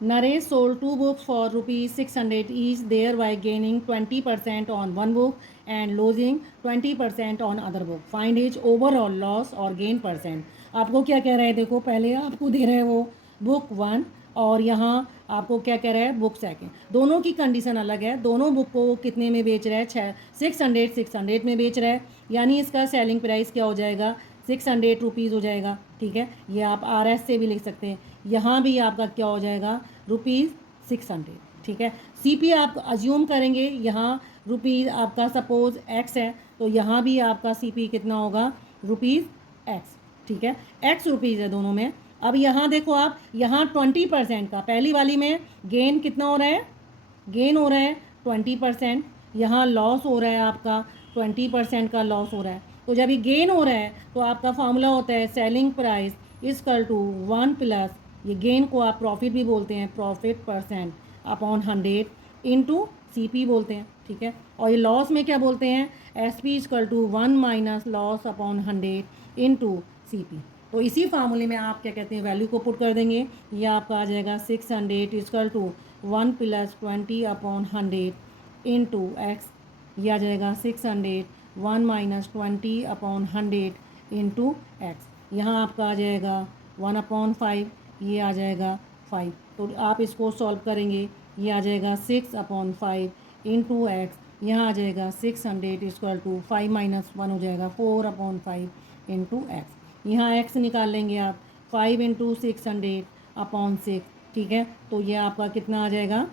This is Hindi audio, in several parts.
Naresh sold two books for rupees 600 each, thereby gaining 20% on one book and losing 20% on other book. Find each overall loss or gain percent. आपको क्या कह रहा है, देखो पहले आपको दे रहा है वो बुक वन और यहाँ आपको क्या कह रहा है बुक सेकेंड। दोनों की कंडीशन अलग है, दोनों बुक को कितने में बेच रहा है, 600 में बेच रहा है, यानी इसका सेलिंग प्राइस क्या हो जाएगा, 600 रुपीज़ हो जाएगा। ठीक है, ये आप RS से भी लिख सकते हैं। यहाँ भी आपका क्या हो जाएगा, ₹600। ठीक है, CP आप अज्यूम करेंगे, यहाँ रुपीज़ आपका सपोज X है, तो यहाँ भी आपका CP कितना होगा, ₹X। ठीक है, X रुपीज़ है दोनों में। अब यहाँ देखो आप, यहाँ 20% का, पहली वाली में गेन कितना हो रहा है, गेन हो रहा है 20%, यहाँ लॉस हो रहा है आपका 20% का लॉस हो रहा है। तो जब ये गेन हो रहा है तो आपका फार्मूला होता है selling price equal to 1 plus, ये गेन को आप प्रॉफिट भी बोलते हैं, profit percent upon 100 into CP बोलते हैं। ठीक है, और ये लॉस में क्या बोलते हैं, SP equal to 1 minus loss upon 100 into CP। तो इसी फार्मूले में आप क्या कहते हैं, वैल्यू को पुट कर देंगे, ये आपका आ जाएगा 600 equal to 1 plus 20 upon 100 into X, ये आ जाएगा 600 1 माइनस 20 अपॉन 100 इंटू X। यहाँ आपका आ जाएगा 1/5, ये आ जाएगा 5। तो आप इसको सॉल्व करेंगे, ये आ जाएगा 6/5 इंटू X, यहाँ आ जाएगा 600 इक्वल टू 5 माइनस 1 हो जाएगा 4/5 इंटू X। यहाँ X निकाल लेंगे आप, 5 इंटू 600 अपॉन 6। ठीक है, तो ये आपका कितना आ जाएगा,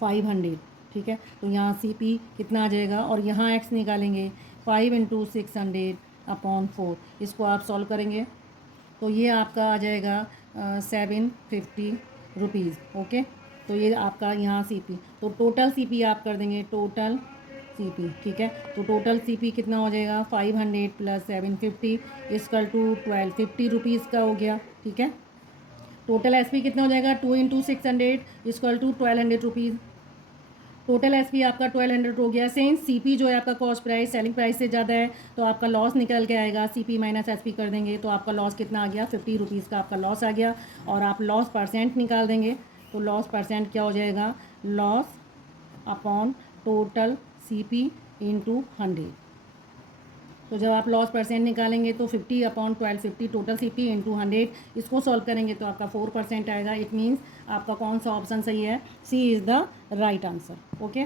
500। ठीक है, तो यहाँ CP कितना आ जाएगा, और यहाँ X निकालेंगे 5 इंटू 600 अपॉन 4। इसको आप सॉल्व करेंगे तो ये आपका आ जाएगा 750 रुपीज़। ओके, तो ये आपका यहाँ CP, तो टोटल CP आप कर देंगे, टोटल CP। ठीक है, तो टोटल CP कितना हो जाएगा, 500 प्लस 750 इक्वल टू 1250 रुपीज़ का हो गया। ठीक है, टोटल SP कितना हो जाएगा, 2 into 600 equal to 1200 rupees. Total SP आपका 1200 हो गया। सिंस CP जो है आपका कॉस्ट प्राइस सेलिंग प्राइस से ज़्यादा है, तो आपका लॉस निकल के आएगा, CP माइनस SP कर देंगे तो आपका लॉस कितना आ गया, 50 रुपीज़ का आपका लॉस आ गया। और आप लॉस परसेंट निकाल देंगे, तो लॉस परसेंट क्या हो जाएगा, loss upon total CP into 100। तो जब आप लॉस परसेंट निकालेंगे तो 50/1250 टोटल CP इंटू 100, इसको सॉल्व करेंगे तो आपका 4% आएगा। इट मीन्स आपका कौन सा ऑप्शन सही है, C is the right answer. Okay.